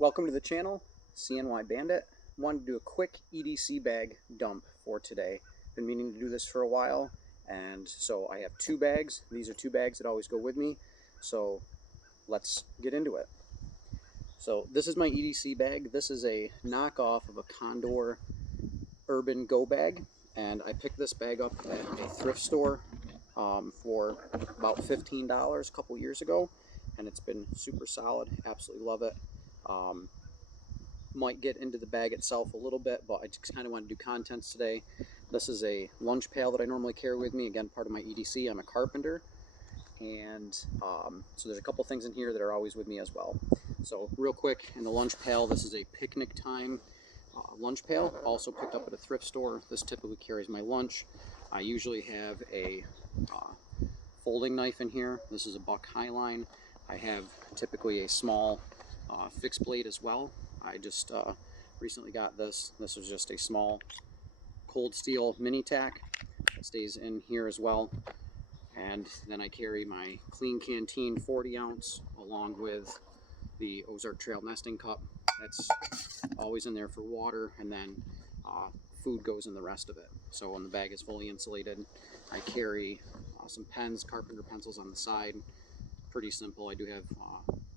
Welcome to the channel, CNY Bandit. Wanted to do a quick EDC bag dump for today. Been meaning to do this for a while, and so I have two bags. These are two bags that always go with me, so let's get into it. So this is my EDC bag. This is a knockoff of a Condor Urban Go bag, and I picked this bag up at a thrift store for about $15 a couple years ago, and it's been super solid. Absolutely love it. Might get into the bag itself a little bit, but I just kind of want to do contents today. This is a lunch pail that I normally carry with me, again part of my EDC. I'm a carpenter, and so there's a couple things in here that are always with me as well. So real quick, in the lunch pail, this is a picnic time lunch pail, also picked up at a thrift store. This typically carries my lunch. I usually have a folding knife in here. This is a buck highline. I have typically a small fixed blade as well. I just recently got this. This is just a small cold steel mini tack that stays in here as well. And then I carry my Clean Canteen 40 ounce along with the Ozark Trail nesting cup. That's always in there for water, and then food goes in the rest of it. So when the bag is fully insulated, I carry some pens, carpenter pencils on the side. Pretty simple. I do have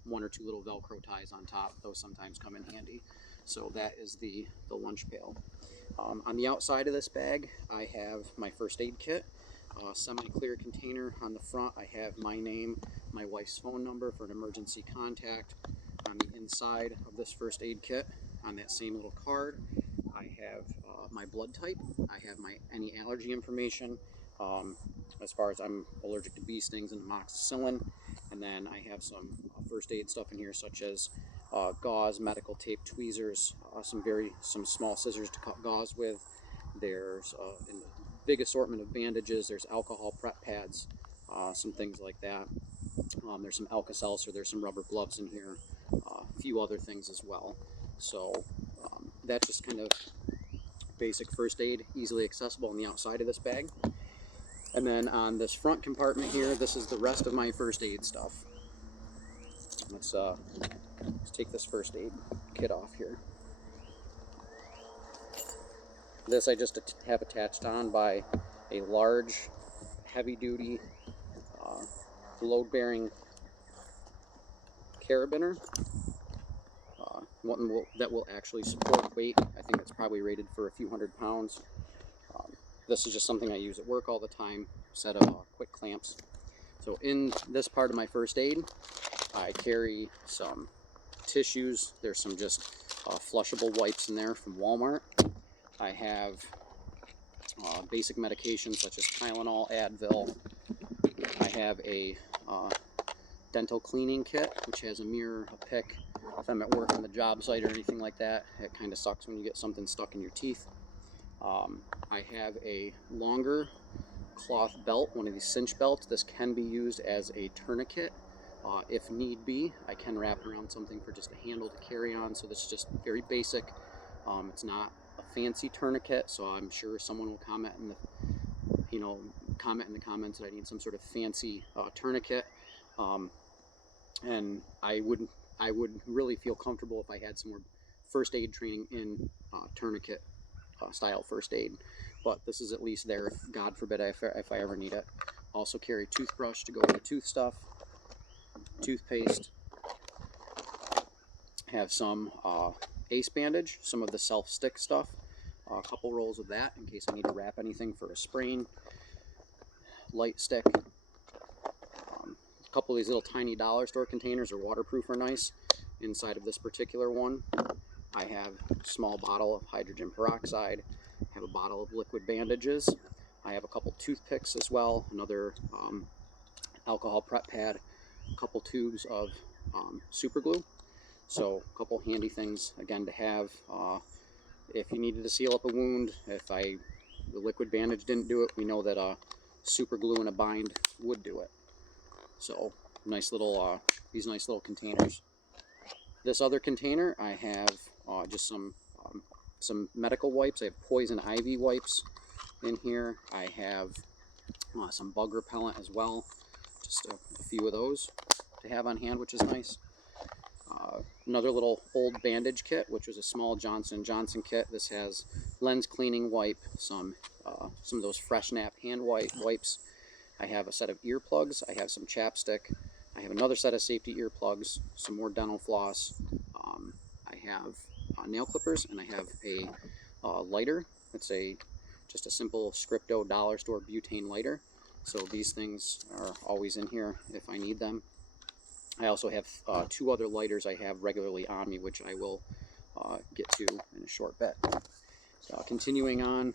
one or two little Velcro ties on top. Those sometimes come in handy. So that is the lunch pail. On the outside of this bag, I have my first aid kit. Semi-clear container. On the front, I have my name, my wife's phone number for an emergency contact. On the inside of this first aid kit, on that same little card, I have my blood type. I have my any allergy information. As far as I'm allergic to bee stings and amoxicillin. And then I have some first aid stuff in here, such as gauze, medical tape, tweezers, some small scissors to cut gauze with. There's a big assortment of bandages. There's alcohol prep pads, some things like that. There's some Alka-Seltzer. There's some rubber gloves in here. A few other things as well. So that's just kind of basic first aid, easily accessible on the outside of this bag. And then on this front compartment here, this is the rest of my first aid stuff. Let's take this first aid kit off here. This I just have attached on by a large, heavy-duty, load-bearing carabiner. One that will actually support weight. I think it's probably rated for a few hundred pounds. This is just something I use at work all the time, set of quick clamps. So in this part of my first aid, I carry some tissues. There's some just flushable wipes in there from Walmart. I have basic medications such as Tylenol, Advil. I have a dental cleaning kit, which has a mirror, a pick. If I'm at work on the job site or anything like that, it kind of sucks when you get something stuck in your teeth. I have a longer cloth belt, one of these cinch belts. This can be used as a tourniquet if need be. I can wrap it around something for just a handle to carry on, so this is just very basic. It's not a fancy tourniquet, so I'm sure someone will comment in the comments that I need some sort of fancy tourniquet. And I would really feel comfortable if I had some more first aid training in tourniquet style first aid, but this is at least there if God forbid if I ever need it. Also carry toothbrush to go with the tooth stuff, toothpaste, have some ace bandage, some of the self-stick stuff, a couple rolls of that in case I need to wrap anything for a sprain, light stick. A couple of these little tiny dollar store containers are waterproof or nice. Inside of this particular one, I have a small bottle of hydrogen peroxide, I have a bottle of liquid bandages, I have a couple toothpicks as well, another alcohol prep pad, a couple tubes of super glue. So a couple handy things again to have if you needed to seal up a wound. If the liquid bandage didn't do it, we know that super glue and a bind would do it. So nice little these nice little containers. This other container, I have just some medical wipes. I have poison ivy wipes in here. I have some bug repellent as well. Just a few of those to have on hand, which is nice. Another little old bandage kit, which was a small Johnson & Johnson kit. This has lens cleaning wipe, some of those Fresh Nap hand wipes. I have a set of earplugs. I have some chapstick. I have another set of safety earplugs, some more dental floss. I have nail clippers, and I have a lighter. It's just a simple Scripto dollar store butane lighter. So these things are always in here if I need them. I also have 2 other lighters I have regularly on me, which I will get to in a short bit. Continuing on,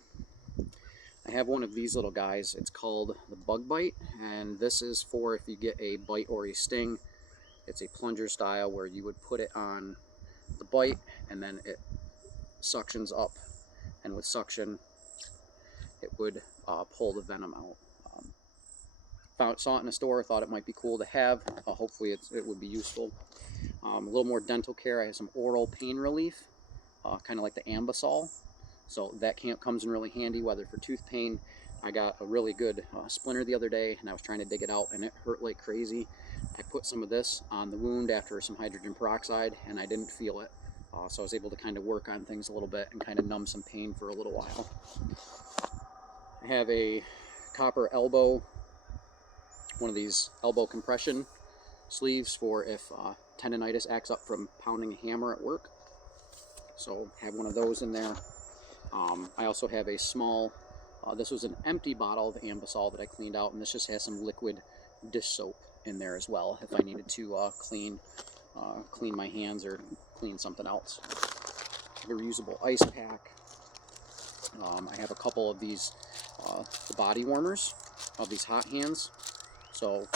I have one of these little guys. It's called the Bug Bite, and this is for if you get a bite or a sting. It's a plunger style where you would put it on the bite and then it suctions up, and with suction it would pull the venom out. Saw it in a store, thought it might be cool to have. Hopefully it would be useful. A little more dental care. I have some oral pain relief, kind of like the Ambisol. So that comes in really handy, whether for tooth pain. I got a really good splinter the other day, and I was trying to dig it out, and it hurt like crazy. I put some of this on the wound after some hydrogen peroxide, and I didn't feel it. So I was able to kind of work on things a little bit and kind of numb some pain for a little while. I have a copper elbow, one of these elbow compression sleeves for if tendonitis acts up from pounding a hammer at work. So have one of those in there. I also have a small, this was an empty bottle of Ambisol that I cleaned out, and this just has some liquid dish soap in there as well if I needed to clean my hands or clean something else. A reusable ice pack. I have a couple of these the body warmers of these hot hands, so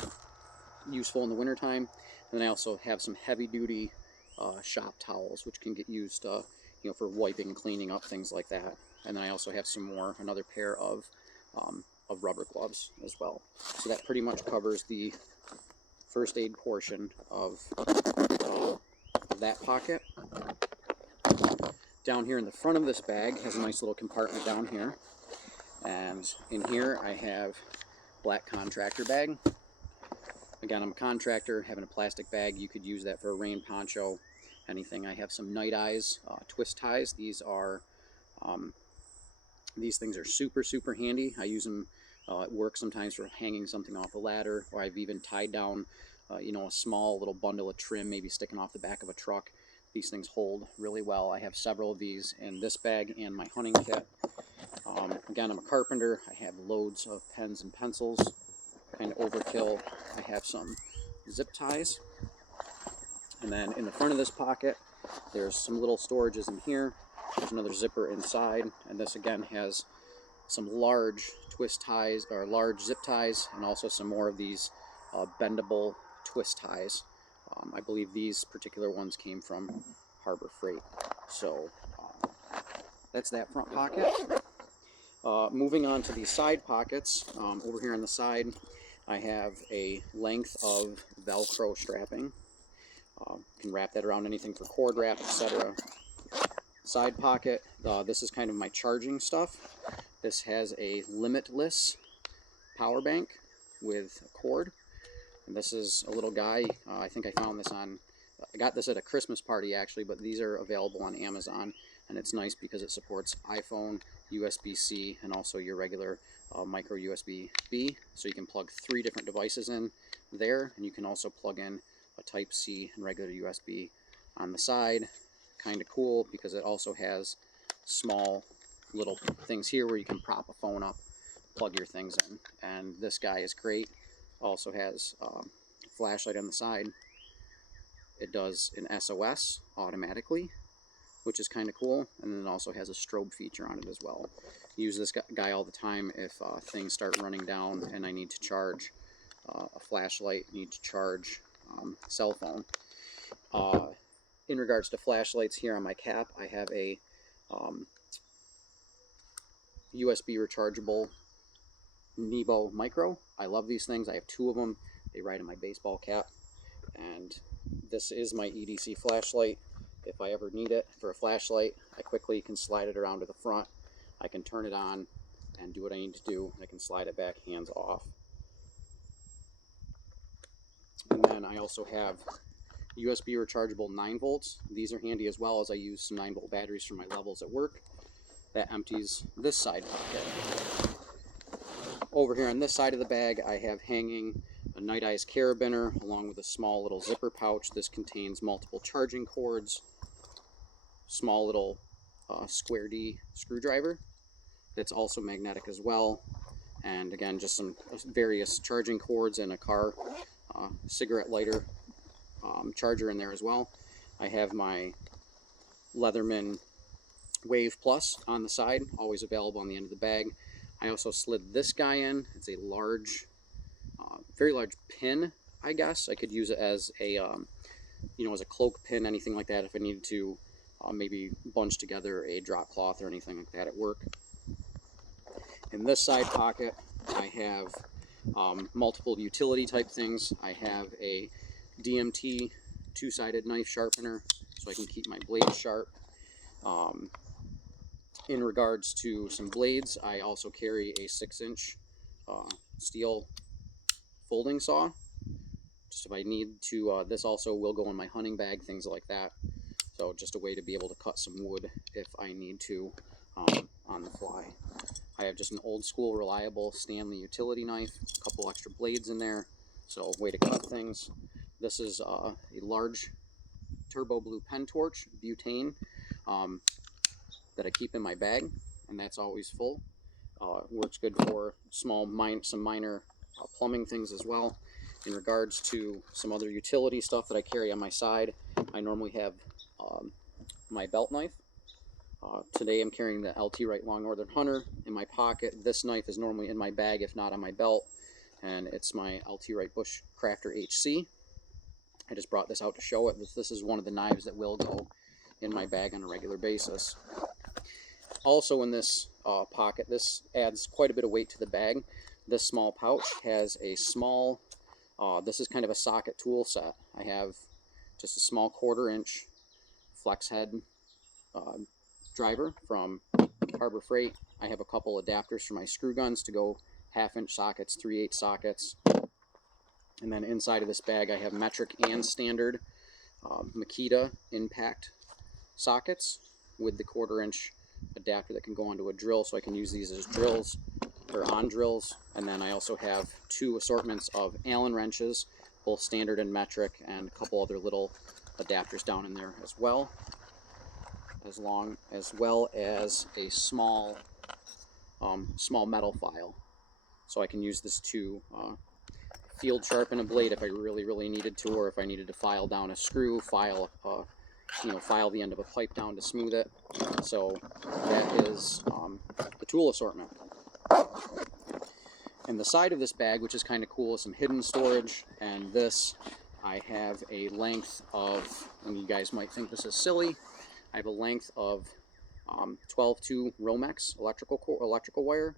useful in the wintertime. And then I also have some heavy duty shop towels, which can get used for wiping and cleaning up, things like that. And then I also have another pair of rubber gloves as well. So that pretty much covers the first aid portion of that pocket. Down here in the front of this bag has a nice little compartment down here. And in here I have black contractor bag. Again, I'm a contractor, having a plastic bag. You could use that for a rain poncho, anything. I have some night eyes, twist ties. These things are super handy. I use them at work sometimes for hanging something off a ladder, or I've even tied down a small little bundle of trim, maybe sticking off the back of a truck. These things hold really well. I have several of these in this bag and my hunting kit. Again, I'm a carpenter. I have loads of pens and pencils, kind of overkill. I have some zip ties. And then in the front of this pocket, there's some little storages in here. There's another zipper inside, and this again has some large twist ties, or large zip ties, and also some more of these bendable twist ties. I believe these particular ones came from Harbor Freight. So that's that front pocket. Moving on to these side pockets, over here on the side I have a length of Velcro strapping. You can wrap that around anything for cord wrap, etc. Side pocket, this is kind of my charging stuff. This has a limitless power bank with a cord. And this is a little guy, I think I found this I got this at a Christmas party actually, but these are available on Amazon. And it's nice because it supports iPhone, USB-C, and also your regular micro USB-B. So you can plug 3 different devices in there, and you can also plug in a Type-C and regular USB on the side. Kind of cool because it also has small little things here where you can prop a phone up, plug your things in. And this guy is great. Also has a flashlight on the side. It does an SOS automatically, which is kind of cool, and then it also has a strobe feature on it as well. I use this guy all the time if things start running down and I need to charge a flashlight, need to charge cell phone. In regards to flashlights, here on my cap I have a USB rechargeable Nebo Micro. I love these things. I have 2 of them. They ride in my baseball cap, and this is my EDC flashlight. If I ever need it for a flashlight, I quickly can slide it around to the front. I can turn it on and do what I need to do. I can slide it back, hands off. And then I also have USB rechargeable 9 volts. These are handy as well, as I use some 9 volt batteries for my levels at work. That empties this side pocket. Over here on this side of the bag, I have hanging a Night Eyes carabiner along with a small little zipper pouch. This contains multiple charging cords, small little square D screwdriver that's also magnetic as well, and again just some various charging cords and a car cigarette lighter charger in there as well. I have my Leatherman Wave Plus on the side, always available on the end of the bag. I also slid this guy in. It's a large, very large pin, I guess. I could use it as a, you know, as a cloak pin, anything like that, if I needed to maybe bunch together a drop cloth or anything like that at work. In this side pocket, I have multiple utility type things. I have a DMT two-sided knife sharpener so I can keep my blades sharp. In regards to some blades, I also carry a 6-inch steel folding saw. Just if I need to, this also will go in my hunting bag, things like that. So just a way to be able to cut some wood if I need to on the fly. I have just an old school reliable Stanley utility knife, a couple extra blades in there, so way to cut things. This is a large turbo blue pen torch, butane, that I keep in my bag, and that's always full. Works good for some minor plumbing things as well. In regards to some other utility stuff that I carry on my side, I normally have my belt knife. Today I'm carrying the LT Wright Long Northern Hunter in my pocket. This knife is normally in my bag, if not on my belt, and it's my LT Wright Bushcrafter HC. I just brought this out to show it. This is one of the knives that will go in my bag on a regular basis. Also in this pocket, this adds quite a bit of weight to the bag. This small pouch has a small, this is kind of a socket tool set. I have just a small 1/4-inch flex head driver from Harbor Freight. I have a couple adapters for my screw guns to go 1/2-inch sockets, 3/8 sockets. And then inside of this bag I have metric and standard Makita impact sockets with the 1/4-inch adapter that can go onto a drill, so I can use these as drills or on drills. And then I also have 2 assortments of Allen wrenches, both standard and metric, and a couple other little adapters down in there as well, as well as a small metal file, so I can use this to field sharpen a blade if I really needed to, or if I needed to file down a screw, file the end of a pipe down to smooth it. So that is the tool assortment. And the side of this bag, which is kind of cool, is some hidden storage. And this, I have a length of, and you guys might think this is silly, I have a length of 12-2 Romex electrical wire.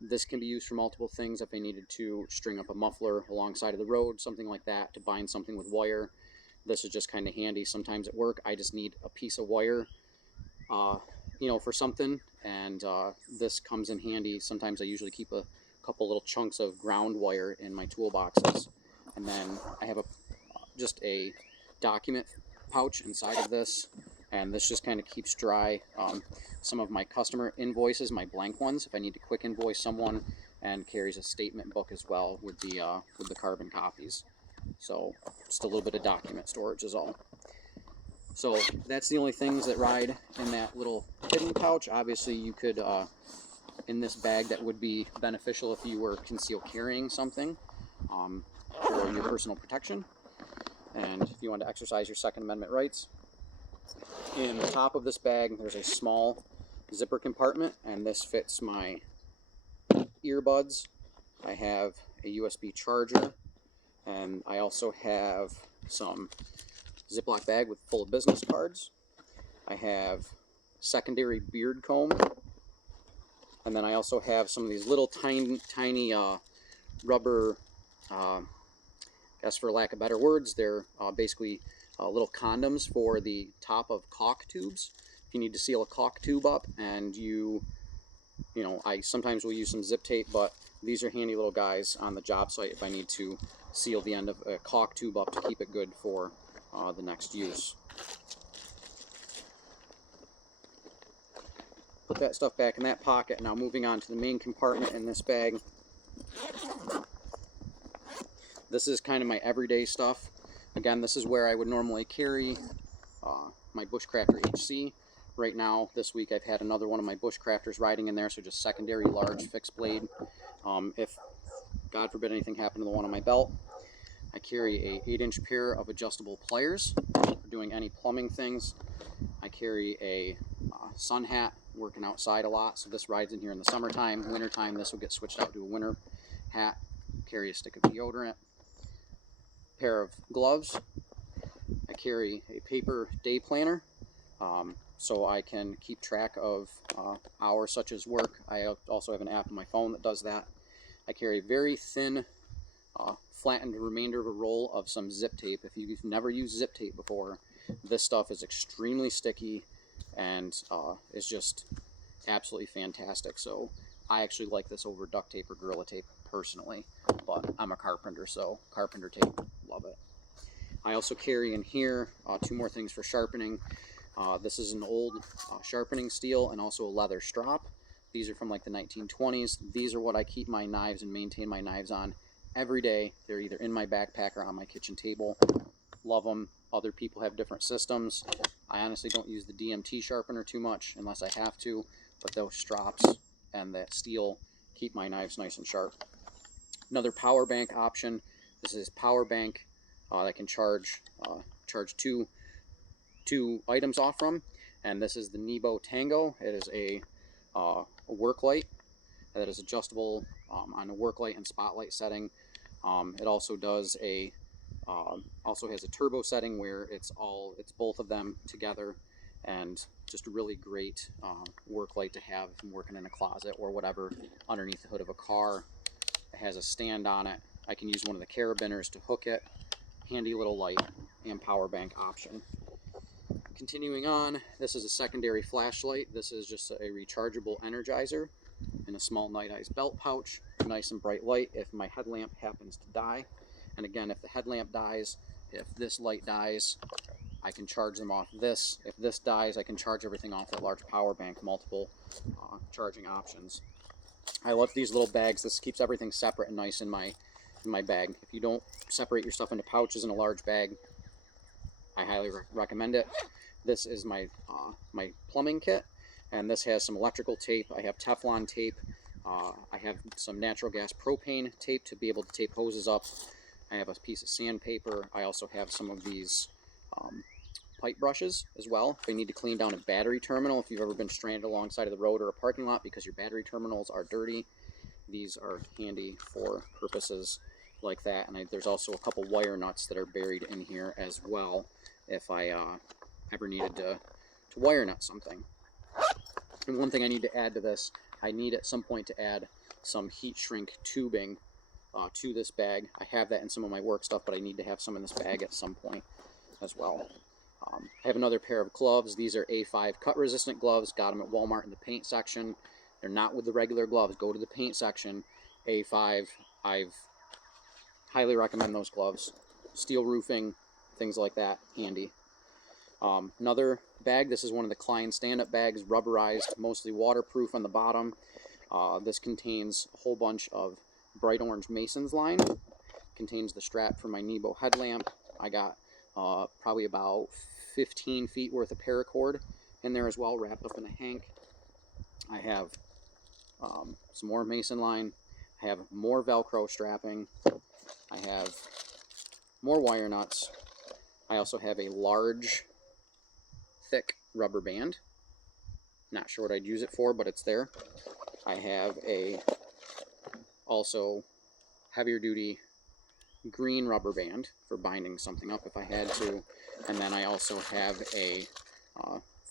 This can be used for multiple things. If I needed to string up a muffler alongside of the road, something like that, to bind something with wire, this is just kind of handy. Sometimes at work I just need a piece of wire, you know, for something, and this comes in handy. Sometimes I usually keep a couple little chunks of ground wire in my toolboxes. And then I have just a document pouch inside of this, and this just kind of keeps dry some of my customer invoices, my blank ones, if I need to quick invoice someone, and carries a statement book as well with the carbon copies. So just a little bit of document storage is all. So that's the only things that ride in that little hidden pouch. Obviously you could, in this bag, that would be beneficial if you were concealed carrying something for your personal protection, and if you want to exercise your Second Amendment rights. In the top of this bag there's a small zipper compartment, and this fits my earbuds. I have a USB charger, and I also have some Ziploc bag full of business cards. I have secondary beard comb, and then I also have some of these little tiny rubber, I guess for lack of better words, they're basically little condoms for the top of caulk tubes. If you need to seal a caulk tube up, and I sometimes will use some zip tape, but these are handy little guys on the job site if I need to seal the end of a caulk tube up to keep it good for the next use. Put that stuff back in that pocket. Now moving on to the main compartment in this bag. This is kind of my everyday stuff. Again, this is where I would normally carry my Bushcrafter HC. Right now, this week, I've had another one of my Bushcrafters riding in there, so just secondary large fixed blade. If, God forbid, anything happened to the one on my belt, I carry a 8-inch pair of adjustable pliers for doing any plumbing things. I carry a sun hat, working outside a lot, so this rides in here in the summertime. Wintertime, this will get switched out to a winter hat. Carry a stick of deodorant. Pair of gloves. I carry a paper day planner so I can keep track of hours such as work. I also have an app on my phone that does that. I carry a very thin flattened remainder of a roll of some zip tape. If you've never used zip tape before, this stuff is extremely sticky and is just absolutely fantastic. So I actually like this over duct tape or Gorilla Tape personally, but I'm a carpenter, so carpenter tape, love it. I also carry in here 2 more things for sharpening. This is an old sharpening steel and also a leather strop. These are from like the 1920s. These are what I keep my knives and maintain my knives on every day. They're either in my backpack or on my kitchen table. Love them. Other people have different systems. I honestly don't use the DMT sharpener too much unless I have to, but those strops and that steel keep my knives nice and sharp. Another power bank option. This is power bank that can charge two items off from, and this is the Nebo Tango. It is a work light that is adjustable on a work light and spotlight setting. It also does also has a turbo setting where it's both of them together, and just a really great work light to have if I'm working in a closet or whatever underneath the hood of a car. It has a stand on it. I can use one of the carabiners to hook it. Handy little light and power bank option. Continuing on, this is a secondary flashlight. This is just a rechargeable energizer in a small night eyes belt pouch. Nice and bright light if my headlamp happens to die. And again, if the headlamp dies, if this light dies, I can charge them off this. If this dies, I can charge everything off that large power bank, multiple charging options. I love these little bags. This keeps everything separate and nice in my bag. If you don't separate your stuff into pouches in a large bag, I highly recommend it. This is my my plumbing kit, and this has some electrical tape. I have Teflon tape. I have some natural gas propane tape to be able to tape hoses up. I have a piece of sandpaper. I also have some of these pipe brushes as well. If you need to clean down a battery terminal, if you've ever been stranded alongside of the road or a parking lot because your battery terminals are dirty, these are handy for purposes like that. And there's also a couple wire nuts that are buried in here as well if I ever needed to wire nut something. And one thing I need to add to this, I need at some point to add some heat shrink tubing to this bag. I have that in some of my work stuff, but I need to have some in this bag at some point as well. I have another pair of gloves. These are A5 cut resistant gloves. Got them at Walmart in the paint section. They're not with the regular gloves. Go to the paint section. A5. I highly recommend those gloves. Steel roofing, things like that, handy. Another bag. This is one of the Klein stand-up bags, rubberized, mostly waterproof on the bottom. This contains a whole bunch of bright orange Mason's line. Contains the strap for my Nebo headlamp. I got probably about 15 feet worth of paracord in there as well, wrapped up in a hank. I have some more Mason line. I have more Velcro strapping. I have more wire nuts. I also have a large, thick rubber band. Not sure what I'd use it for, but it's there. I have a also heavier duty green rubber band for binding something up if I had to, and then I also have a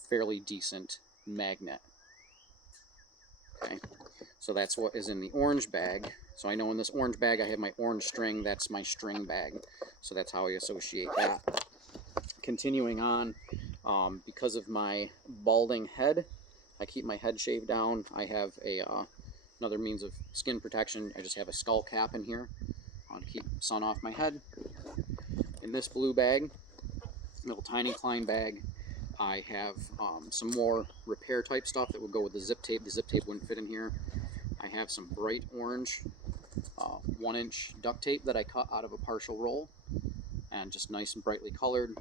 fairly decent magnet. Okay, so that's what is in the orange bag. So I know in this orange bag I have my orange string. That's my string bag, so that's how I associate that. Continuing on, because of my balding head, I keep my head shaved down. I have a another means of skin protection, I just have a skull cap in here to keep sun off my head. In this blue bag, little tiny Klein bag, I have some more repair type stuff that would go with the zip tape. The zip tape wouldn't fit in here. I have some bright orange 1-inch duct tape that I cut out of a partial roll, and just nice and brightly colored.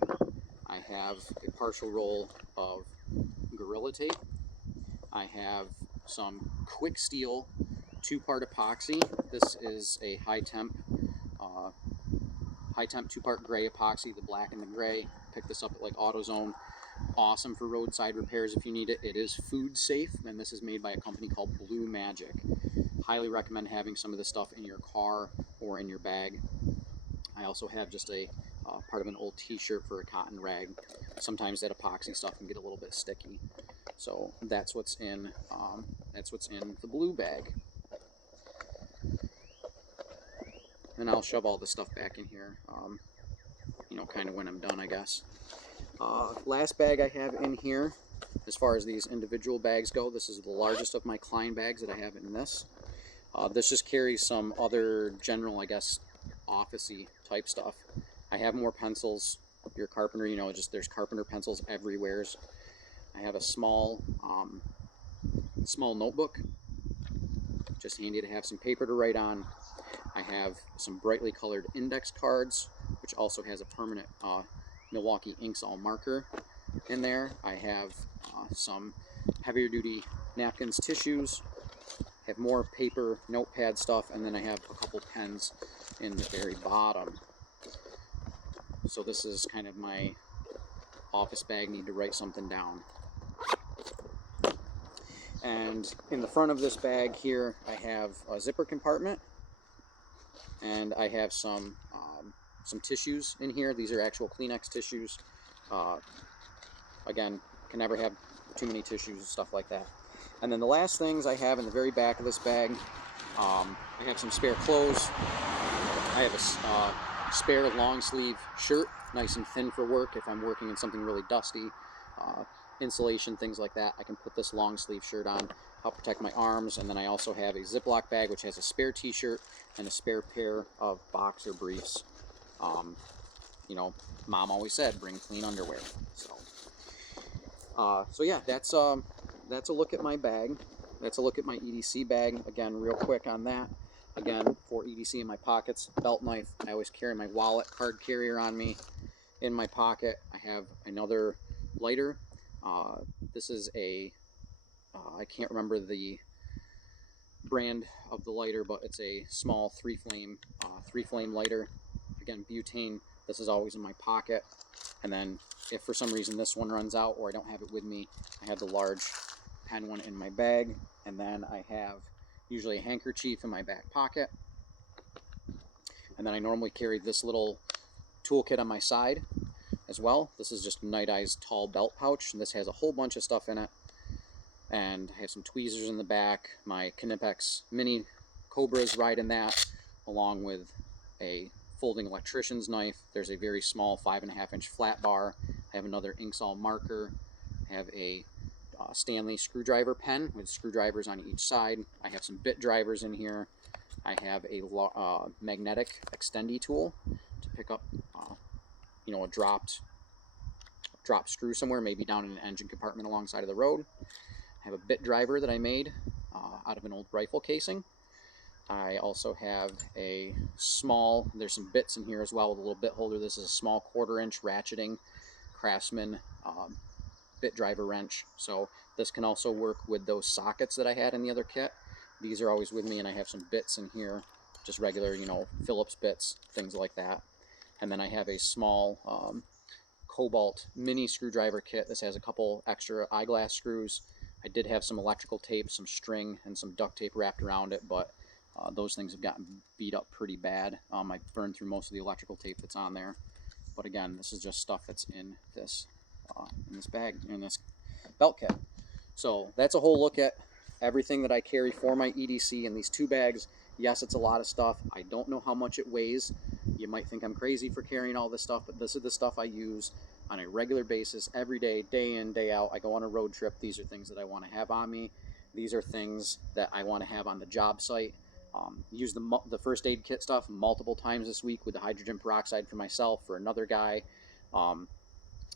I have a partial roll of Gorilla Tape. I have some Quick Steel 2-part epoxy. This is a high temp 2-part gray epoxy, the black and the gray. Picked this up at like AutoZone. Awesome for roadside repairs if you need it. It is food safe, and this is made by a company called Blue Magic. Highly recommend having some of this stuff in your car or in your bag. I also have just a part of an old t-shirt for a cotton rag. Sometimes that epoxy stuff can get a little bit sticky. So that's what's in the blue bag. And I'll shove all the stuff back in here, you know, kind of when I'm done, I guess. Last bag I have in here, as far as these individual bags go, this is the largest of my Klein bags that I have in this. This just carries some other general, I guess, office-y type stuff. I have more pencils. If you're a carpenter, you know, just there's carpenter pencils everywhere. I have a small notebook, just handy to have some paper to write on. I have some brightly colored index cards, which also has a permanent Milwaukee Inksol marker in there. I have some heavier duty napkins, tissues. I have more paper, notepad stuff, and then I have a couple pens in the very bottom. So this is kind of my office bag, need to write something down. And in the front of this bag here, I have a zipper compartment, and I have some tissues in here. These are actual Kleenex tissues. Again, can never have too many tissues and stuff like that. And then the last things I have in the very back of this bag, I have some spare clothes. I have a spare long sleeve shirt, nice and thin for work if I'm working in something really dusty. Insulation, things like that. I can put this long sleeve shirt on, help protect my arms. And then I also have a Ziploc bag which has a spare t-shirt and a spare pair of boxer briefs. You know, Mom always said, bring clean underwear. So yeah, that's a look at my bag. That's a look at my EDC bag. Again, real quick on that. Again, for EDC in my pockets, belt knife. I always carry my wallet, card carrier on me. In my pocket, I have another lighter. This is a, I can't remember the brand of the lighter, but it's a small three flame lighter. Again, butane. This is always in my pocket. And then if for some reason this one runs out or I don't have it with me, I have the large pen one in my bag. And then I have usually a handkerchief in my back pocket. And then I normally carry this little toolkit on my side as well. This is just Night Eye's tall belt pouch, and this has a whole bunch of stuff in it. And I have some tweezers in the back. My Knipex mini Cobras ride in that, along with a folding electrician's knife. There's a very small 5.5-inch flat bar. I have another Inksol marker. I have a Stanley screwdriver pen with screwdrivers on each side. I have some bit drivers in here. I have a magnetic extendy tool to pick up, you know, a dropped screw somewhere, maybe down in an engine compartment alongside of the road. I have a bit driver that I made out of an old rifle casing. I also have a small, there's some bits in here as well with a little bit holder. This is a small 1/4-inch ratcheting Craftsman bit driver wrench. So this can also work with those sockets that I had in the other kit. These are always with me, and I have some bits in here, just regular, you know, Phillips bits, things like that. And then I have a small Cobalt mini screwdriver kit. This has a couple extra eyeglass screws. I did have some electrical tape, some string, and some duct tape wrapped around it, but those things have gotten beat up pretty bad. I burned through most of the electrical tape that's on there. But again, this is just stuff that's in this bag, in this belt kit. So that's a whole look at everything that I carry for my EDC in these 2 bags. Yes, it's a lot of stuff. I don't know how much it weighs. You might think I'm crazy for carrying all this stuff, but this is the stuff I use on a regular basis, every day, day in, day out. I go on a road trip. These are things that I want to have on me. These are things that I want to have on the job site. Use the first aid kit stuff multiple times this week with the hydrogen peroxide for myself, for another guy.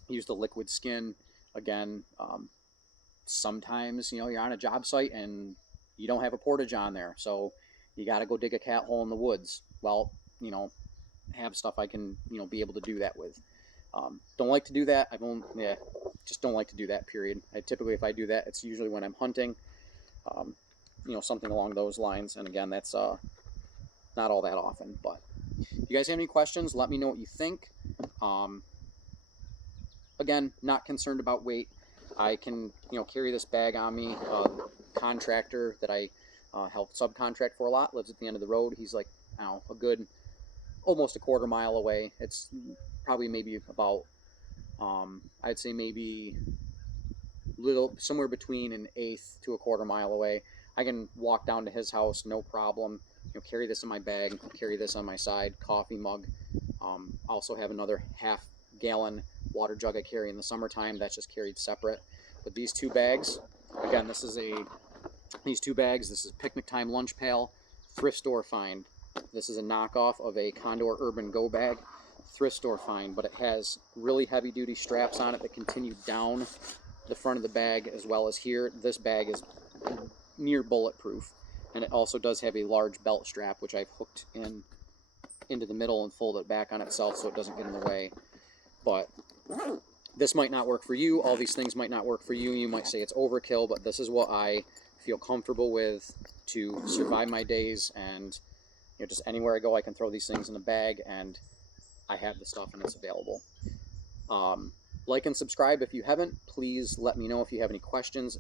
Use the liquid skin again. Sometimes, you know, you're on a job site and you don't have a portage on there, so you got to go dig a cat hole in the woods. Well, you know, have stuff I can, you know, be able to do that with. Don't like to do that. Just don't like to do that, period. Typically, if I do that, it's usually when I'm hunting, you know, something along those lines. And again, that's not all that often. But if you guys have any questions, let me know what you think. Again, not concerned about weight. I can, you know, carry this bag on me. Contractor that I help subcontract for a lot lives at the end of the road. He's like, I don't know, a good, almost a quarter mile away. It's probably maybe about, I'd say maybe somewhere between an eighth to a quarter mile away. I can walk down to his house, no problem. You know, carry this in my bag, carry this on my side, coffee mug. Also have another half-gallon water jug I carry in the summertime. That's just carried separate. But these two bags, again, this is Picnic Time Lunch Pail, thrift store find. This is a knockoff of a Condor Urban Go bag, thrift store find, but it has really heavy-duty straps on it that continue down the front of the bag as well as here. This bag is near bulletproof, and it also does have a large belt strap, which I've hooked into the middle and folded back on itself so it doesn't get in the way. But this might not work for you. All these things might not work for you. You might say it's overkill, but this is what I feel comfortable with to survive my days. And you know, just anywhere I go, I can throw these things in a bag, and I have the stuff, and it's available. Like and subscribe if you haven't. Please let me know if you have any questions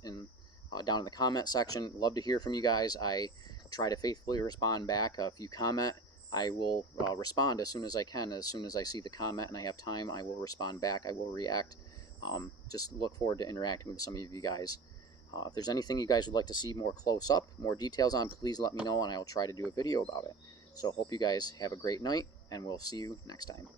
down in the comment section. Love to hear from you guys. I try to faithfully respond back. If you comment, I will respond as soon as I can. As soon as I see the comment and I have time, I will respond back. I will react. Just look forward to interacting with some of you guys. If there's anything you guys would like to see more close up, more details on, please let me know, and I will try to do a video about it. So hope you guys have a great night, and we'll see you next time.